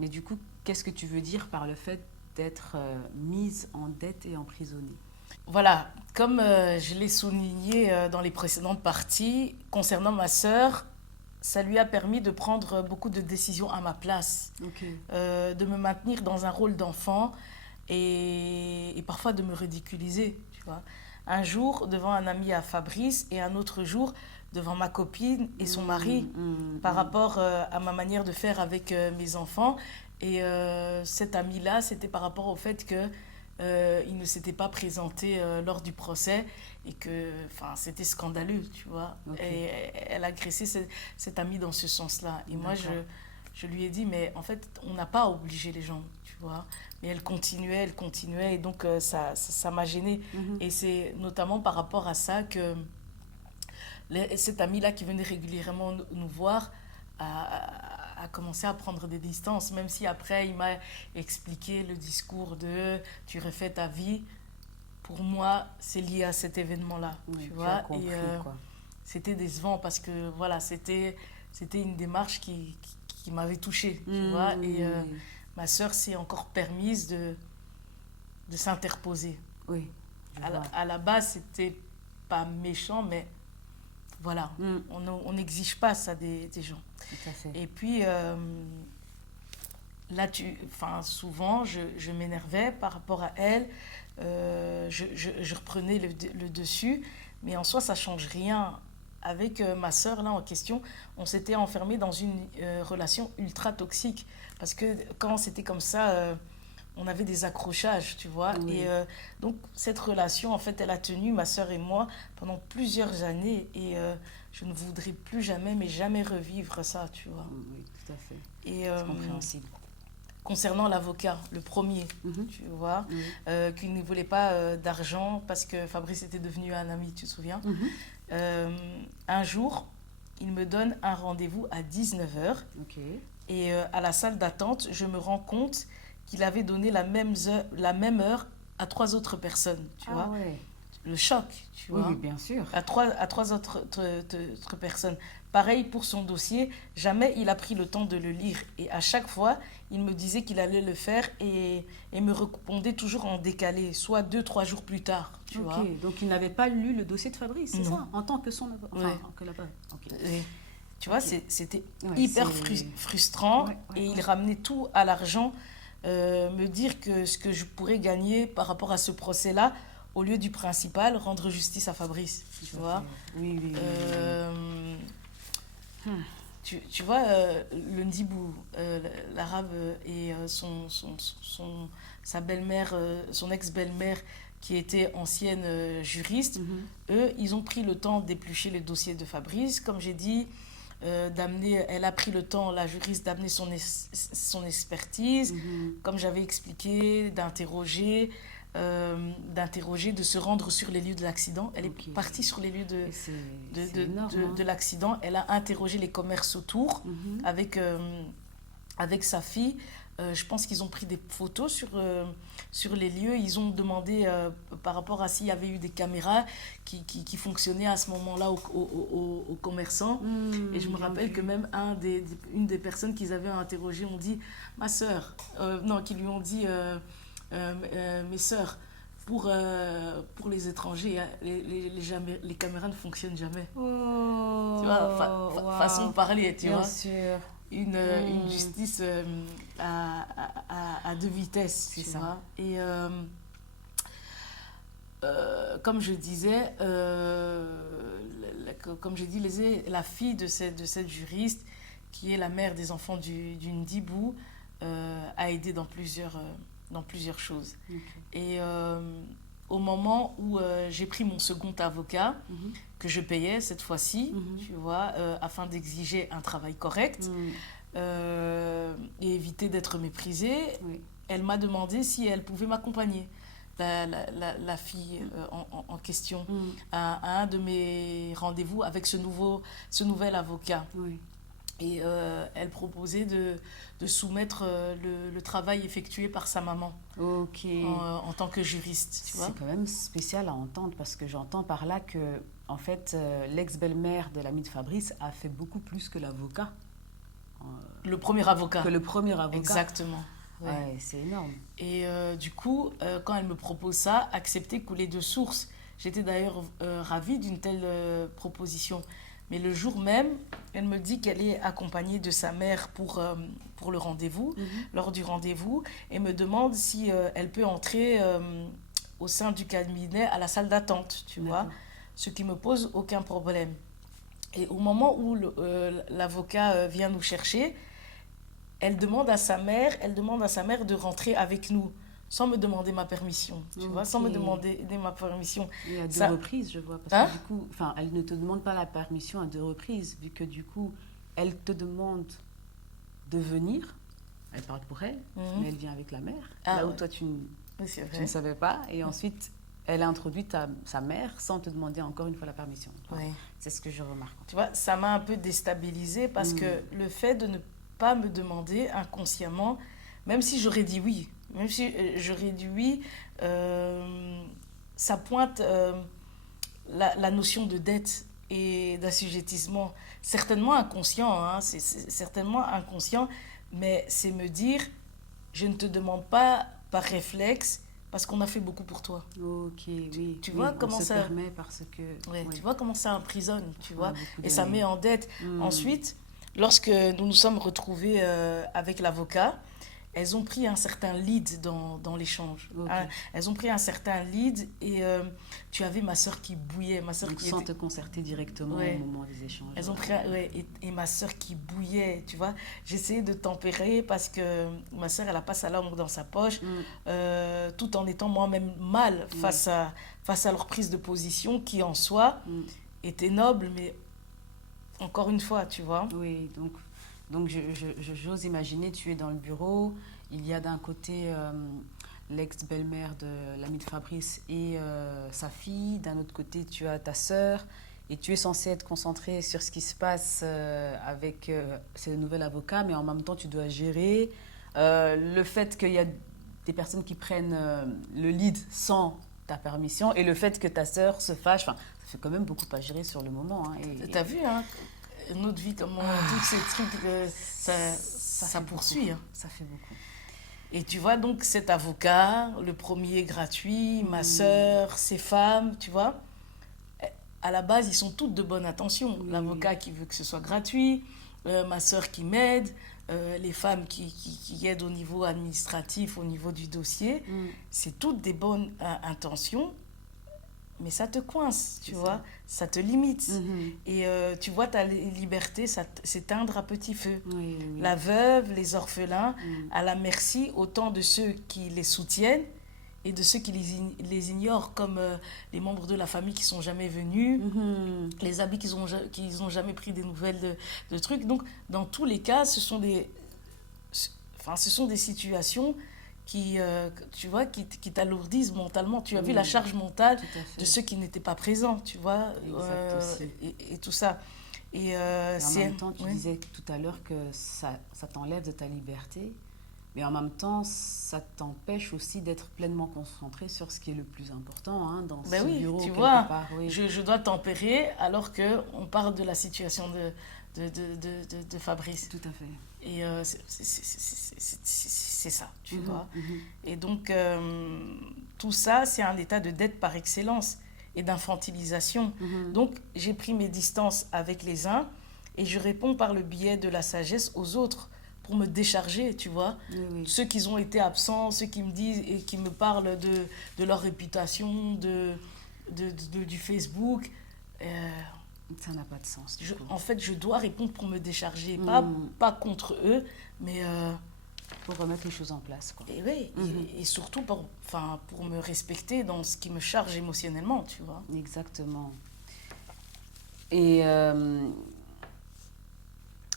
Mais du coup, qu'est-ce que tu veux dire par le fait d'être mise en dette et emprisonnée? Voilà, comme je l'ai souligné dans les précédentes parties, concernant ma sœur, ça lui a permis de prendre beaucoup de décisions à ma place, Ok. de me maintenir dans un rôle d'enfant et parfois de me ridiculiser, tu vois. Un jour devant un ami à Fabrice et un autre jour devant ma copine et son mari par rapport à ma manière de faire avec mes enfants. Et cet ami-là, c'était par rapport au fait que il ne s'était pas présenté lors du procès et que c'était scandaleux, tu vois. Ok. Et elle a agressé cet ami dans ce sens-là. Et moi, D'accord. je lui ai dit, mais en fait, on n'a pas obligé les gens, tu vois. Mais elle continuait, et donc ça m'a gênée. Mhm. Et c'est notamment par rapport à ça que cet ami-là qui venait régulièrement nous voir a commencé à prendre des distances, même si après il m'a expliqué le discours de tu refais ta vie. Pour moi, c'est lié à cet événement-là, Oui, tu tu as vois. Et compris, quoi. c'était décevant parce que voilà, c'était une démarche qui m'avait touchée, tu vois. Et Oui, ma sœur s'est encore permise de s'interposer. oui, je vois. À la base, c'était pas méchant, mais voilà, Mm, on n'exige pas ça des gens. tout à fait. Et puis là, souvent, je m'énervais par rapport à elle, je reprenais le dessus, mais en soi, ça change rien. Avec ma sœur là en question, on s'était enfermé dans une relation ultra toxique parce que quand c'était comme ça, on avait des accrochages, tu vois. Et Oui, donc cette relation, en fait, elle a tenu ma sœur et moi pendant plusieurs années et je ne voudrais plus jamais, mais jamais revivre ça, tu vois. oui, tout à fait. Et C'est compréhensible. concernant l'avocat, le premier, Mhm. tu vois, Oui. qu'il ne voulait pas d'argent parce que Fabrice était devenu un ami, tu te souviens. Mhm. Euh, un jour, il me donne un rendez-vous à 19 h Ok. et à la salle d'attente, je me rends compte qu'il avait donné la même heure à trois autres personnes, tu Ah vois. ouais. Le choc, tu Oui, oui, vois. bien sûr. À trois autres personnes. Pareil pour son dossier, jamais il a pris le temps de le lire. Et à chaque fois, il me disait qu'il allait le faire et me répondait toujours en décalé, soit 2, 3 jours plus tard, tu Ok, vois. donc il n'avait pas lu le dossier de Fabrice, c'est Non. ça? En tant que son avocat. Enfin, Ouais. que là-bas. Ok. Et, tu vois, Ok. c'était Ouais, hyper c'est. frustrant Ouais, ouais, et il ouais. ramenait tout à l'argent, me dire que ce que je pourrais gagner par rapport à ce procès-là, au lieu du principal, rendre justice à Fabrice, tu Tout à vois. fait. Oui, oui, oui, oui, oui. Euh, Hmm. tu vois, le Ndibou, l'arabe, et sa belle-mère, son ex-belle-mère, qui était ancienne juriste, Mhm. eux, ils ont pris le temps d'éplucher le dossier de Fabrice. Comme j'ai dit, elle a pris le temps, la juriste, d'amener son expertise, Mhm. comme j'avais expliqué, d'interroger, de se rendre sur les lieux de l'accident. Elle est Ok. partie sur les lieux Et c'est énorme, hein? de l'accident. Elle a interrogé les commerces autour Mhm. avec, avec sa fille. Je pense qu'ils ont pris des photos sur les lieux. Ils ont demandé par rapport à s'il y avait eu des caméras qui fonctionnaient à ce moment-là aux commerçants. Et je me Bien rappelle que vu. même une des personnes qu'ils avaient interrogées ont dit, ma sœur, non, qui lui ont dit, mes sœurs, pour les étrangers, hein, les caméras ne fonctionnent jamais. Tu vois, Oh, façon de waouh. parler, tu Bien vois. sûr. Une Hmm. justice à deux vitesses, C'est tu ça. vois. Et comme je disais, comme je disais, la fille de cette juriste, qui est la mère des enfants du Ndibou, a aidé dans plusieurs choses. Ok. Et au moment où j'ai pris mon second avocat, Mhm. que je payais cette fois-ci, Mhm. tu vois, afin d'exiger un travail correct Hmm. et éviter d'être méprisée, Oui. elle m'a demandé si elle pouvait m'accompagner, la fille en question, Hmm. à un de mes rendez-vous avec ce nouvel avocat. Oui. Et elle proposait de soumettre le travail effectué par sa maman Ok. en tant que juriste, tu vois. C'est quand même spécial à entendre parce que j'entends par là que, en fait, l'ex-belle-mère de l'ami de Fabrice a fait beaucoup plus que l'avocat. Le premier avocat. que le premier avocat. Exactement. Ouais. Ouais, c'est énorme. Et du coup, quand elle me propose ça, accepter couler de source. J'étais d'ailleurs ravie d'une telle proposition. Mais le jour même, elle me dit qu'elle est accompagnée de sa mère pour le rendez-vous, lors du rendez-vous, et me demande si elle peut entrer au sein du cabinet à la salle d'attente, tu vois, ce qui me pose aucun problème. Et au moment où l'avocat vient nous chercher, elle demande à sa mère de rentrer avec nous, sans me demander ma permission, tu vois, sans me demander ma permission. Et à deux Ça- reprises, je vois. Parce Hein? que du coup, enfin, elle ne te demande pas la permission à deux reprises, vu que du coup, elle te demande de venir. Elle parle pour elle, mais elle vient avec la mère. Ah là où ouais. toi, tu Oui, c'est ne vrai. savais pas. Et ensuite, elle a introduit sa mère sans te demander encore une fois la permission. Ouais. C'est ce que je remarque. Tu vois, ça m'a un peu déstabilisée parce que le fait de ne pas me demander inconsciemment, même si j'aurais dit oui, ça pointe la notion de dette et d'assujettissement. Certainement inconscient, hein, c'est certainement inconscient, mais c'est me dire, je ne te demande pas par réflexe parce qu'on a fait beaucoup pour toi. Ok, oui. Tu oui, vois on comment se ça- permet parce que... Ouais, ouais. tu vois comment ça emprisonne, tu vois, beaucoup et ça donné. met en dette. Ensuite, lorsque nous nous sommes retrouvés avec l'avocat, elles ont pris un certain lead dans l'échange. Ok. Hein, elles ont pris un certain lead et tu avais ma soeur qui bouillait, ma soeur Donc, qui sans était... te concerter directement Ouais. au moment des échanges. Elles ont pris, ouais, et ma soeur qui bouillait, tu vois. J'essayais de tempérer parce que ma soeur, elle a pas sa langue dans sa poche, tout en étant moi-même mal face à leur prise de position qui, en soi, était noble, mais encore une fois, tu vois. Oui, donc j'ose imaginer, tu es dans le bureau, il y a d'un côté l'ex-belle-mère de l'ami de Fabrice et sa fille, d'un autre côté tu as ta sœur, et tu es censé être concentré sur ce qui se passe avec ce nouvel avocat, mais en même temps tu dois gérer le fait qu'il y a des personnes qui prennent le lead sans ta permission, et le fait que ta sœur se fâche, enfin, ça fait quand même beaucoup à gérer sur le moment. Hein, T'as vu, hein, notre vie, comment tous ces trucs, ça poursuit. Beaucoup. Hein. Ça fait beaucoup. Et tu vois, donc cet avocat, le premier gratuit, ma sœur, ses femmes, tu vois, à la base, ils sont toutes de bonne intention. L'avocat qui veut que ce soit gratuit, ma sœur qui m'aide, les femmes qui aident au niveau administratif, au niveau du dossier. C'est toutes des bonnes intentions, mais ça te coince, tu vois, ça te limite. Et tu vois ta liberté s'éteindre à petit feu. Oui. La veuve, les orphelins, à la merci autant de ceux qui les soutiennent et de ceux qui les ignorent, comme les membres de la famille qui sont jamais venus, les amis qui ont jamais pris des nouvelles de trucs. Donc, dans tous les cas, ce sont des situations qui, tu vois, qui t'alourdissent mentalement. Tu as vu la charge mentale de ceux qui n'étaient pas présents, tu vois, et tout ça. Et en même temps, tu disais tout à l'heure que ça t'enlève de ta liberté, mais en même temps, ça t'empêche aussi d'être pleinement concentré sur ce qui est le plus important dans ce bureau. Tu vois, part, je dois tempérer alors qu'on parle de la situation de Fabrice. Tout à fait. Et c'est ça, tu vois. Et donc, tout ça, c'est un état de dette par excellence et d'infantilisation. Donc, j'ai pris mes distances avec les uns et je réponds par le biais de la sagesse aux autres pour me décharger, tu vois. Ceux qui ont été absents, ceux qui me disent et qui me parlent de leur réputation, du Facebook. Ça n'a pas de sens. En fait, je dois répondre pour me décharger. Pas contre eux, mais... pour remettre les choses en place, quoi. Et oui, et surtout pour me respecter dans ce qui me charge émotionnellement, tu vois. Exactement. Et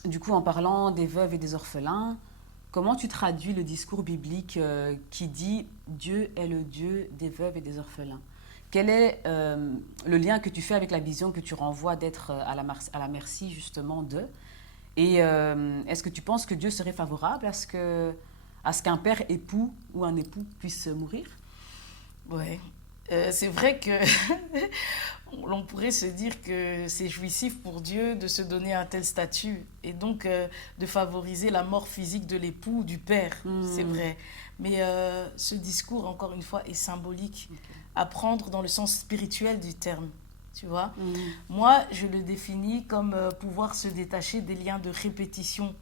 du coup, en parlant des veuves et des orphelins, comment tu traduis le discours biblique qui dit « Dieu est le Dieu des veuves et des orphelins » ? Quel est le lien que tu fais avec la vision que tu renvoies d'être à la merci justement d'eux ? Et est-ce que tu penses que Dieu serait favorable à ce qu'un père époux ou un époux puisse mourir ? Ouais. C'est vrai que l'on pourrait se dire que c'est jouissif pour Dieu de se donner un tel statut et donc de favoriser la mort physique de l'époux, du père, c'est vrai. Mais ce discours, encore une fois, est symbolique, à prendre dans le sens spirituel du terme, tu vois. Moi, je le définis comme pouvoir se détacher des liens de répétition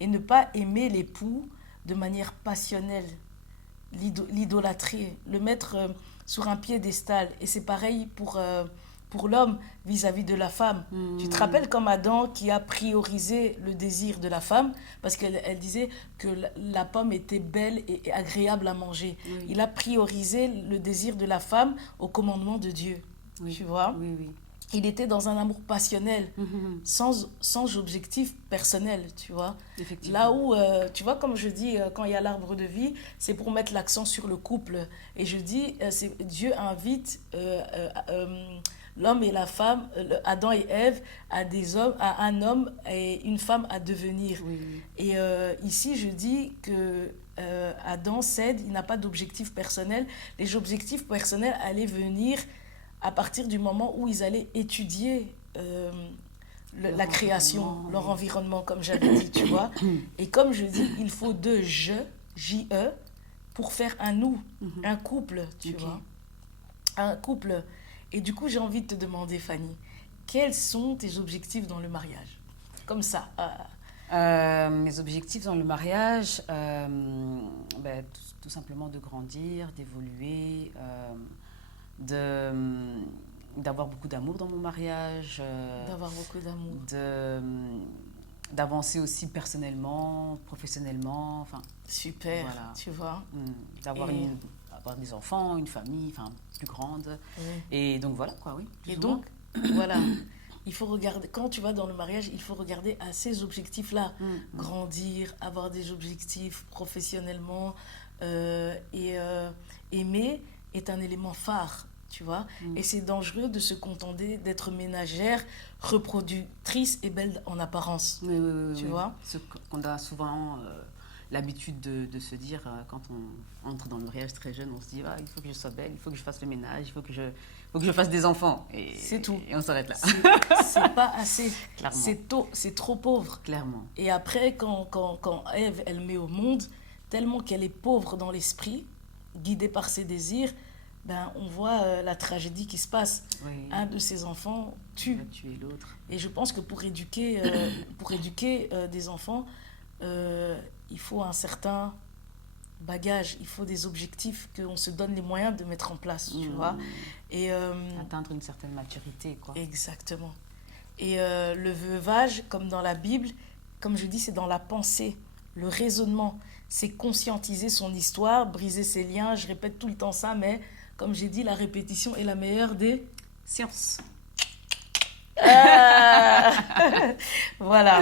et ne pas aimer l'époux de manière passionnelle, l'idolâtrer, le mettre sur un piédestal. Et c'est pareil pour l'homme vis-à-vis de la femme. Tu te rappelles comme Adam qui a priorisé le désir de la femme parce qu'elle disait que la pomme était belle et agréable à manger. Oui. Il a priorisé le désir de la femme au commandement de Dieu. Oui. Tu vois? Oui, oui. Il était dans un amour passionnel, sans objectif personnel, tu vois. Effectivement. Là où, tu vois, comme je dis, quand il y a l'arbre de vie, c'est pour mettre l'accent sur le couple. Et je dis, Dieu invite l'homme et la femme, Adam et Ève, à un homme et une femme à devenir. Oui, oui. Et ici, je dis que Adam cède, il n'a pas d'objectif personnel. Les objectifs personnels allaient venir à partir du moment où ils allaient étudier la création, leur environnement, comme j'avais dit, tu vois. Et comme je dis, il faut deux J-E, pour faire un nous, un couple, tu vois. Un couple. Et du coup, j'ai envie de te demander, Fanny, quels sont tes objectifs dans le mariage? Comme ça. Mes objectifs dans le mariage, tout simplement de grandir, d'évoluer, d'avoir beaucoup d'amour dans mon mariage, D'avoir beaucoup d'amour. D'avancer aussi personnellement, professionnellement, enfin Super, voilà. tu vois. D'avoir avoir des enfants, une famille, enfin plus grande. Oui. Et donc voilà quoi, oui. Et donc, voilà. Il faut regarder, quand tu vas dans le mariage, il faut regarder à ces objectifs-là. Grandir, avoir des objectifs professionnellement. Aimer est un élément phare, tu vois. Et c'est dangereux de se contenter d'être ménagère, reproductrice et belle en apparence. Oui, tu vois. Ce qu'on a souvent l'habitude de se dire quand on entre dans le mariage très jeune, on se dit il faut que je sois belle, il faut que je fasse le ménage, il faut que je fasse des enfants. Et c'est tout. Et on s'arrête là. C'est pas assez. Clairement. C'est trop pauvre. Clairement. Et après, quand Ève, elle met au monde, tellement qu'elle est pauvre dans l'esprit, guidée par ses désirs, ben, on voit la tragédie qui se passe. Oui. Un de ses enfants tue. Tuer l'autre. Et je pense que pour éduquer des enfants, il faut un certain bagage, il faut des objectifs qu'on se donne les moyens de mettre en place, tu vois. Et, atteindre une certaine maturité, quoi. Exactement. Et le veuvage, comme dans la Bible, comme je dis, c'est dans la pensée, le raisonnement. C'est conscientiser son histoire, briser ses liens. Je répète tout le temps ça, mais comme j'ai dit, la répétition est la meilleure des sciences. Voilà.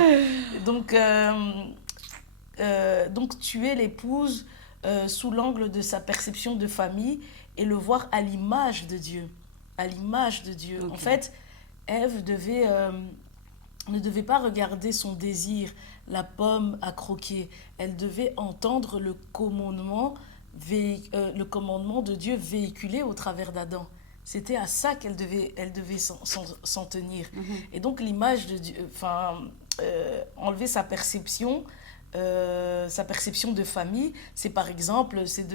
Donc tuer l'épouse sous l'angle de sa perception de famille et le voir à l'image de Dieu. À l'image de Dieu. Okay. En fait, Ève ne devait pas regarder son désir, la pomme à croquer. Elle devait entendre le commandement de Dieu véhiculé au travers d'Adam. C'était à ça qu'elle devait s'en tenir. Et donc l'image de Dieu, enlever sa perception de famille, c'est par exemple, c'est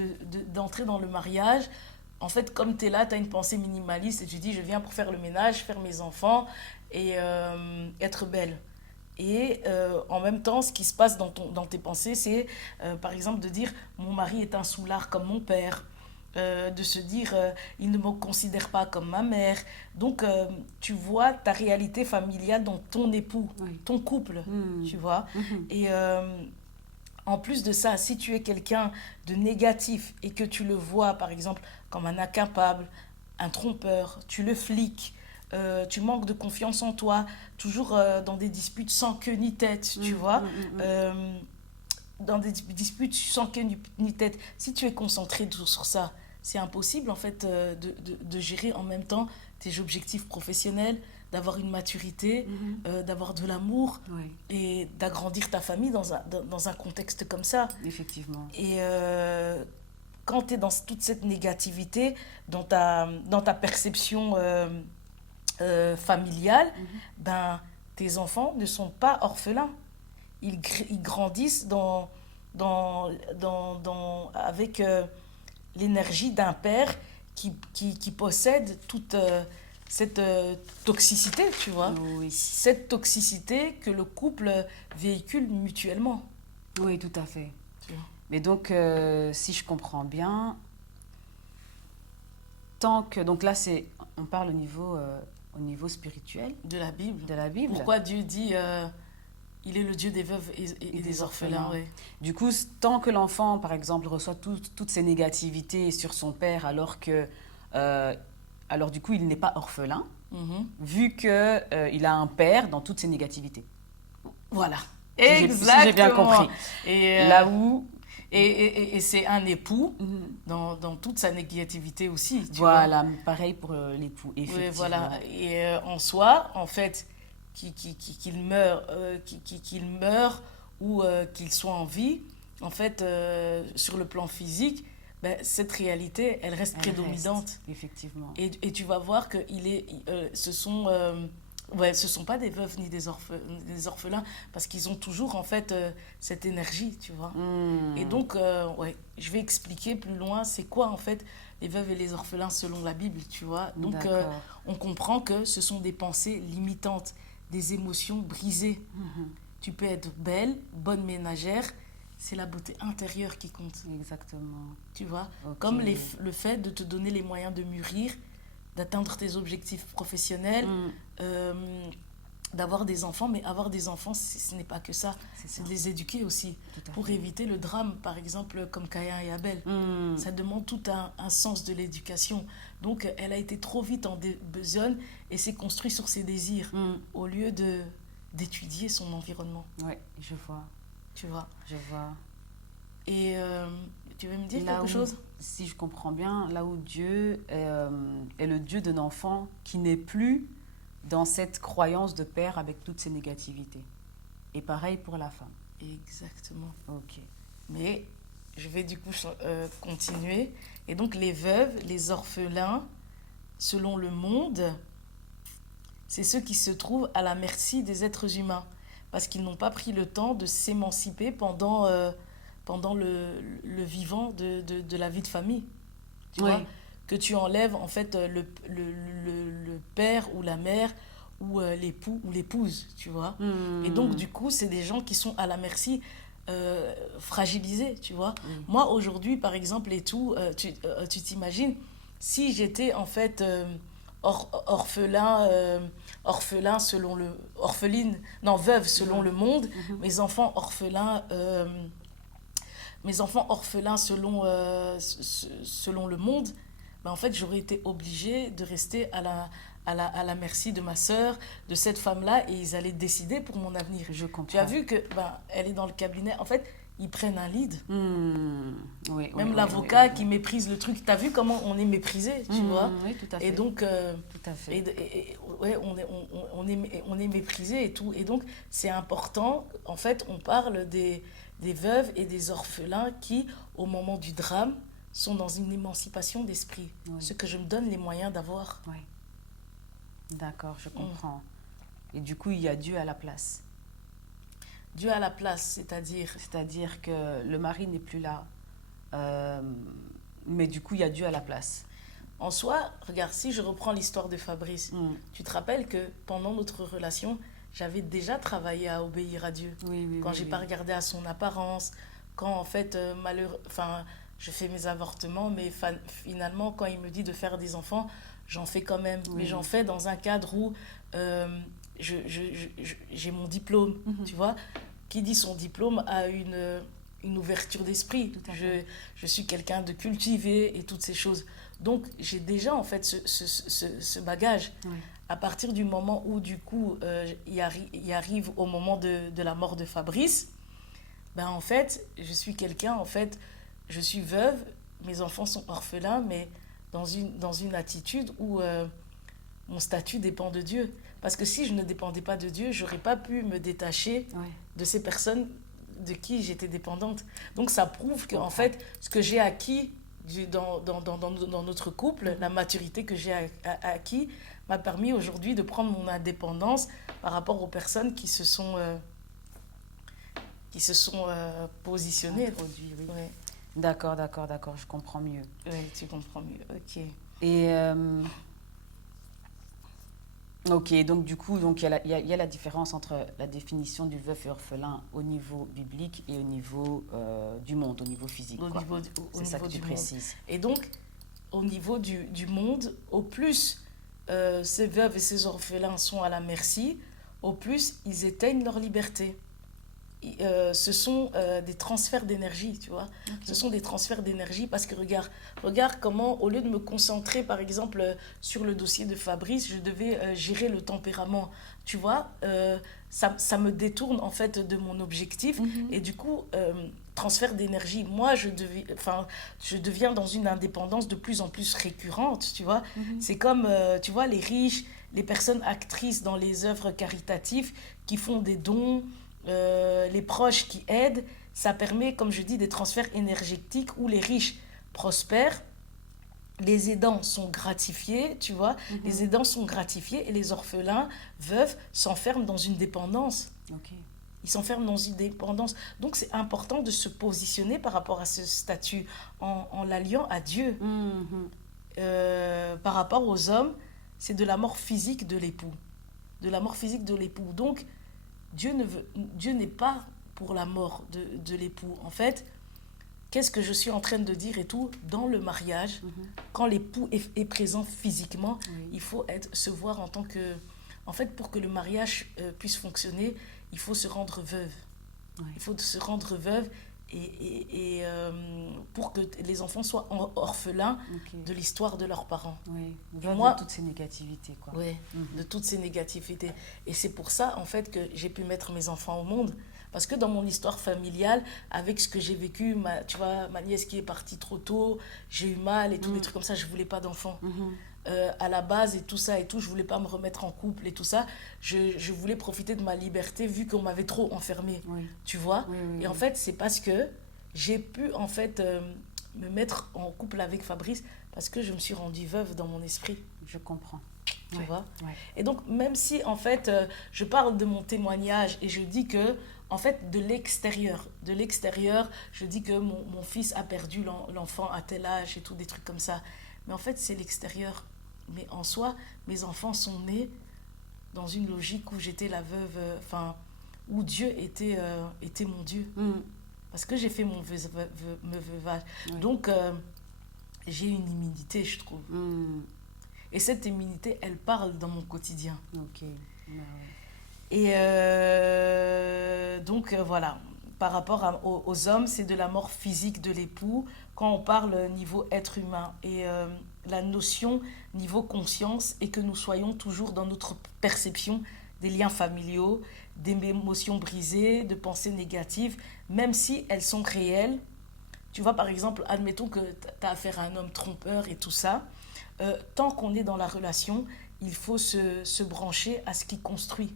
d'entrer dans le mariage. En fait, comme tu es là, tu as une pensée minimaliste et tu dis, je viens pour faire le ménage, faire mes enfants et être belle. Et en même temps, ce qui se passe dans tes pensées, c'est par exemple de dire, mon mari est un soulard comme mon père. De se dire il ne me considère pas comme ma mère. Donc tu vois ta réalité familiale dans ton époux, ton couple, tu vois. Et en plus de ça, si tu es quelqu'un de négatif et que tu le vois par exemple comme un incapable, un trompeur, tu le fliques, tu manques de confiance en toi, toujours dans des disputes sans queue ni tête, tu vois. Dans des disputes sans queue ni tête, si tu es concentré sur ça, c'est impossible en fait de gérer en même temps tes objectifs professionnels, d'avoir une maturité, d'avoir de l'amour et d'agrandir ta famille dans un contexte comme ça. Effectivement. Et quand tu es dans toute cette négativité, dans ta perception familiale, ben, tes enfants ne sont pas orphelins. Ils grandissent avec l'énergie d'un père qui possède toute cette toxicité, tu vois. Oui. Cette toxicité que le couple véhicule mutuellement. Oui, tout à fait. Tu vois. Mais donc, si je comprends bien, donc là, on parle au niveau spirituel De la Bible. de la Bible. Pourquoi Dieu dit il est le Dieu des veuves et des orphelins, ouais. Du coup, tant que l'enfant, par exemple, reçoit toutes ces négativités sur son père, alors du coup, il n'est pas orphelin, vu qu'il a un père dans toutes ces négativités. Voilà. Si j'ai bien compris. Et, là où... Et c'est un époux dans toute sa négativité aussi. Voilà, pareil pour l'époux, effectivement. Oui, voilà. Et en soi, en fait, qu'il meure ou qu'il soit en vie, en fait, sur le plan physique, ben, cette réalité, elle reste prédominante. Effectivement. Et tu vas voir que ce sont pas des veuves ni des orphelins, parce qu'ils ont toujours, en fait, cette énergie, tu vois. Et donc, je vais expliquer plus loin, c'est quoi, en fait, les veuves et les orphelins selon la Bible, tu vois. Donc, on comprend que ce sont des pensées limitantes, des émotions brisées. Tu peux être belle, bonne ménagère, c'est la beauté intérieure qui compte. Exactement. Tu vois, Okay. comme le fait de te donner les moyens de mûrir, d'atteindre tes objectifs professionnels, d'avoir des enfants. Mais avoir des enfants, ce n'est pas que ça. C'est de les éduquer aussi. Pour éviter le drame, par exemple, comme Caïn et Abel. Ça demande tout un sens de l'éducation. Donc, elle a été trop vite en besogne et s'est construite sur ses désirs au lieu d'étudier son environnement. Oui, je vois. Tu vois. Je vois. Et tu veux me dire quelque chose ? Si je comprends bien, là où Dieu est le Dieu d'un enfant qui n'est plus dans cette croyance de père avec toutes ses négativités. Et pareil pour la femme. Exactement. Ok. Mais je vais du coup continuer. Et donc les veuves, les orphelins, selon le monde, c'est ceux qui se trouvent à la merci des êtres humains. Parce qu'ils n'ont pas pris le temps de s'émanciper pendant le vivant de la vie de famille. Tu vois, que tu enlèves en fait le père ou la mère ou l'époux ou l'épouse, tu vois. Et donc du coup, c'est des gens qui sont à la merci, fragilisés, tu vois. Moi aujourd'hui, par exemple, et tout, tu t'imagines, si j'étais en fait orphelin selon veuve selon le monde, mes enfants orphelins selon le monde, ben en fait j'aurais été obligée de rester à la merci de ma sœur, de cette femme-là, et ils allaient décider pour mon avenir. Je comprends. Tu as vu que elle est dans le cabinet, en fait ils prennent un lead. Oui, même l'avocat qui méprise le truc. Tu as vu comment on est méprisé, tu vois. Oui, tout à fait. Et donc, tout à fait. On est méprisé et tout. Et donc, c'est important. En fait, on parle des veuves et des orphelins qui, au moment du drame, sont dans une émancipation d'esprit. Ce que je me donne les moyens d'avoir. Oui. D'accord, je comprends. Et du coup, il y a Dieu à la place. Dieu à la place, c'est-à-dire... C'est-à-dire que le mari n'est plus là. Mais du coup, il y a Dieu à la place. En soi, regarde, si je reprends l'histoire de Fabrice, tu te rappelles que pendant notre relation, j'avais déjà travaillé à obéir à Dieu. Quand j'ai pas regardé à son apparence, quand en fait, je fais mes avortements, mais finalement, quand il me dit de faire des enfants, j'en fais quand même. Mais j'en fais dans un cadre où j'ai mon diplôme, tu vois. Qui dit son diplôme a une ouverture d'esprit. Je suis quelqu'un de cultivé et toutes ces choses. Donc, j'ai déjà, en fait, ce bagage. À partir du moment où, du coup, il arrive au moment de la mort de Fabrice, ben, en fait, je suis quelqu'un, en fait, je suis veuve, mes enfants sont orphelins, mais dans une attitude où mon statut dépend de Dieu. Parce que si je ne dépendais pas de Dieu, je n'aurais pas pu me détacher de ces personnes de qui j'étais dépendante. Donc ça prouve que en fait, ce que j'ai acquis dans notre couple, la maturité que j'ai acquis m'a permis aujourd'hui de prendre mon indépendance par rapport aux personnes qui se sont positionnées. Produit, oui. Ouais. D'accord, je comprends mieux. Oui, tu comprends mieux, ok. Et ok, donc du coup, donc, il y a la différence entre la définition du veuf et orphelin au niveau biblique et au niveau du monde, au niveau physique. Au Quoi. niveau, C'est ça que tu précises. Et donc, au niveau du monde, au plus ces veuves et ces orphelins sont à la merci, au plus ils éteignent leur liberté. Ce sont des transferts d'énergie, tu vois. Okay. Ce sont des transferts d'énergie parce que regarde comment, au lieu de me concentrer, par exemple, sur le dossier de Fabrice, je devais gérer le tempérament, tu vois. Ça me détourne, en fait, de mon objectif. Et du coup, transfert d'énergie. Moi, je deviens dans une indépendance de plus en plus récurrente, tu vois. C'est comme, tu vois, les riches, les personnes actrices dans les œuvres caritatives qui font des dons, les proches qui aident, ça permet, comme je dis, des transferts énergétiques où les riches prospèrent, les aidants sont gratifiés, tu vois, les aidants sont gratifiés et les orphelins, veuves, s'enferment dans une dépendance. Okay. Ils s'enferment dans une dépendance. Donc, c'est important de se positionner par rapport à ce statut en l'alliant à Dieu. Par rapport aux hommes, c'est de la mort physique de l'époux. De la mort physique de l'époux. Donc, Dieu n'est pas pour la mort de l'époux. En fait, qu'est-ce que je suis en train de dire et tout, dans le mariage, quand l'époux est présent physiquement, il faut se voir en tant que... En fait, pour que le mariage puisse fonctionner, il faut se rendre veuve. Il faut se rendre veuve et pour que les enfants soient orphelins de l'histoire de leurs parents. Oui, de toutes ces négativités, quoi. Oui, de toutes ces négativités. Et c'est pour ça, en fait, que j'ai pu mettre mes enfants au monde. Parce que dans mon histoire familiale, avec ce que j'ai vécu, tu vois, ma nièce qui est partie trop tôt, j'ai eu mal et tout, des trucs comme ça, je ne voulais pas d'enfants. À la base et tout ça et tout, je ne voulais pas me remettre en couple et tout ça. Je voulais profiter de ma liberté vu qu'on m'avait trop enfermée, tu vois. Et en fait, c'est parce que j'ai pu, en fait, me mettre en couple avec Fabrice parce que je me suis rendue veuve dans mon esprit. Je comprends. Tu vois. Et donc, même si, en fait, je parle de mon témoignage et je dis que, en fait, de l'extérieur, je dis que mon fils a perdu l'enfant à tel âge et tout, des trucs comme ça. Mais en fait, c'est l'extérieur. Mais en soi, mes enfants sont nés dans une logique où j'étais la veuve, où Dieu était mon Dieu. Parce que j'ai fait mon veuvage. Donc, j'ai une immunité, je trouve. Et cette immunité, elle parle dans mon quotidien. Ok. Et donc, voilà. Par rapport aux hommes, c'est de la mort physique de l'époux quand on parle niveau être humain. Et la notion niveau conscience est que nous soyons toujours dans notre perception des liens familiaux, des émotions brisées, de pensées négatives, même si elles sont réelles. Tu vois, par exemple, admettons que tu as affaire à un homme trompeur et tout ça. Tant qu'on est dans la relation, il faut se brancher à ce qui construit.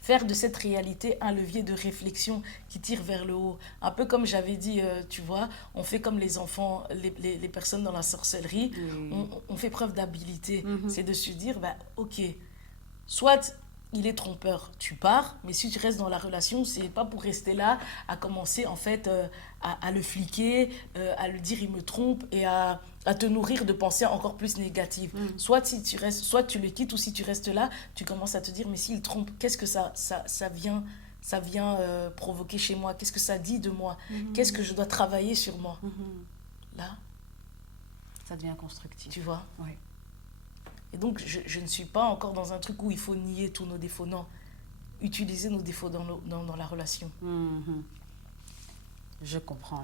Faire de cette réalité un levier de réflexion qui tire vers le haut. Un peu comme j'avais dit, tu vois, on fait comme les enfants, les personnes dans la sorcellerie, on fait preuve d'habilité. C'est de se dire, ok, soit il est trompeur, tu pars, mais si tu restes dans la relation, c'est pas pour rester là, à commencer en fait à le fliquer, à lui dire il me trompe et à te nourrir de pensées encore plus négatives. Soit si tu restes, soit tu le quittes, ou si tu restes là, tu commences à te dire mais s'il trompe, qu'est-ce que ça vient provoquer chez moi, qu'est-ce que ça dit de moi, qu'est-ce que je dois travailler sur moi. Là, ça devient constructif. Tu vois. Oui. Et donc, je ne suis pas encore dans un truc où il faut nier tous nos défauts. Non, utiliser nos défauts dans la relation. Je comprends.